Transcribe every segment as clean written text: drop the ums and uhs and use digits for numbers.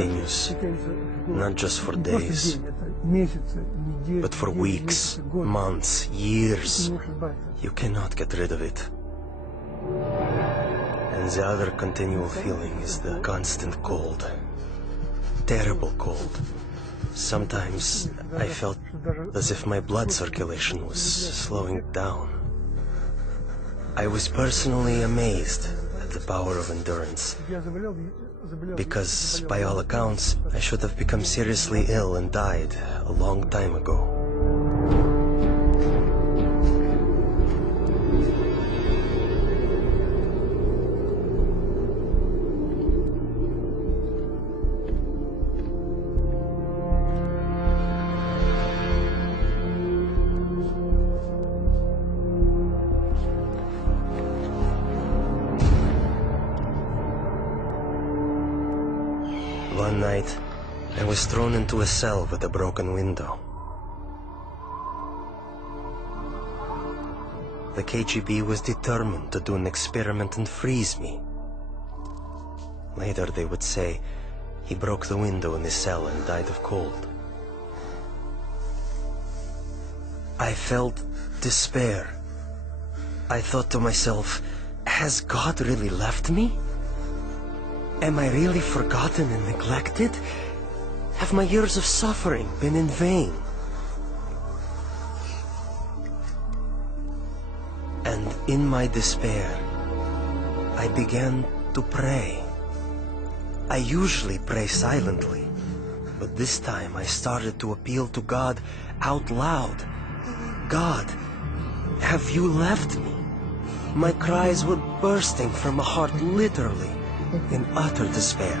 continues, not just for days, but for weeks, months, years. You cannot get rid of it. And the other continual feeling is the constant cold. Terrible cold. Sometimes I felt as if my blood circulation was slowing down. I was personally amazed at the power of endurance, because by all accounts, I should have become seriously ill and died a long time ago. One night, I was thrown into a cell with a broken window. The KGB was determined to do an experiment and freeze me. Later they would say he broke the window in his cell and died of cold. I felt despair. I thought to myself, has God really left me? Am I really forgotten and neglected? Have my years of suffering been in vain? And in my despair, I began to pray. I usually pray silently, but this time I started to appeal to God out loud. God, have you left me? My cries were bursting from a heart literally in utter despair.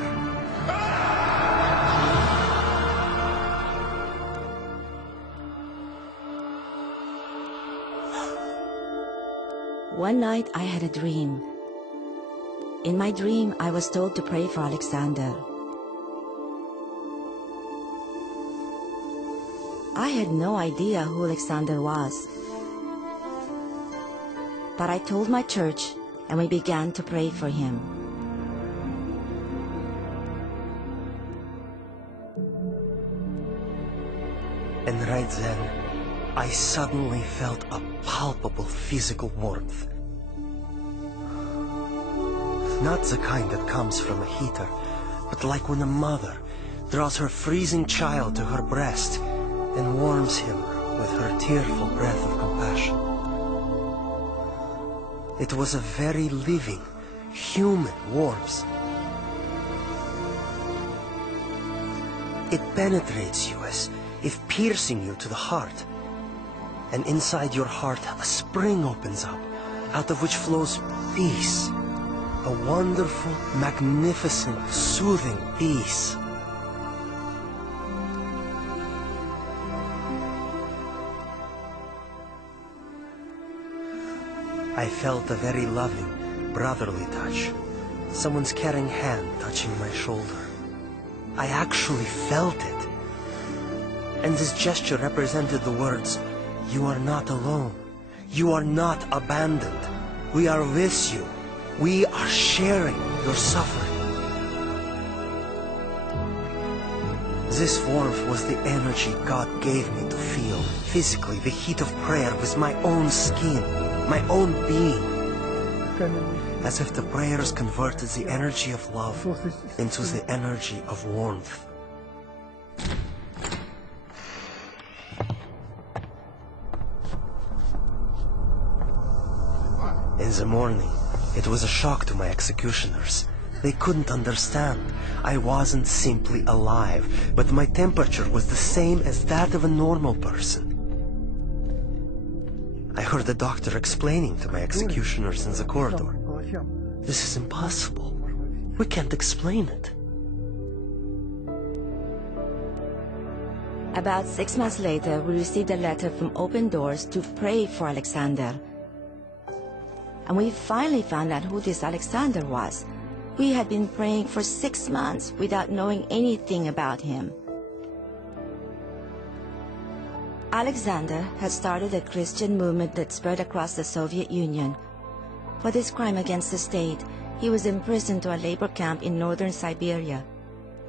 One night I had a dream. In my dream, I was told to pray for Alexander. I had no idea who Alexander was. But I told my church, and we began to pray for him. And right then, I suddenly felt a palpable physical warmth. Not the kind that comes from a heater, but like when a mother draws her freezing child to her breast and warms him with her tearful breath of compassion. It was a very living, human warmth. It penetrates you as if piercing you to the heart. And inside your heart, a spring opens up, out of which flows peace. A wonderful, magnificent, soothing peace. I felt a very loving, brotherly touch. Someone's caring hand touching my shoulder. I actually felt it. And this gesture represented the words, "You are not alone. You are not abandoned. We are with you. We are sharing your suffering." This warmth was the energy God gave me to feel physically the heat of prayer with my own skin, my own being. As if the prayers converted the energy of love into the energy of warmth. In the morning, it was a shock to my executioners. They couldn't understand. I wasn't simply alive, but my temperature was the same as that of a normal person. I heard the doctor explaining to my executioners in the corridor. This is impossible. We can't explain it. About 6 months later, we received a letter from Open Doors to pray for Alexander. And we finally found out who this Alexander was. We had been praying for 6 months without knowing anything about him. Alexander had started a Christian movement that spread across the Soviet Union. For this crime against the state, he was imprisoned to a labor camp in northern Siberia.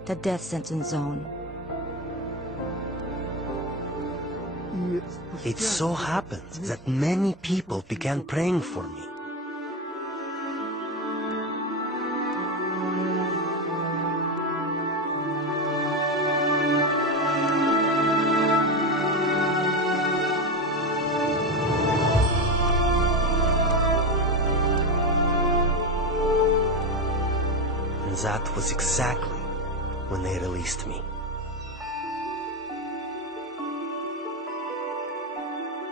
the death sentence zone. It so happened that many people began praying for me. And that was exactly when they released me.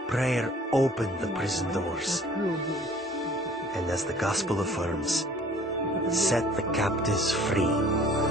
Prayer opened the prison doors, and as the gospel affirms, set the captives free.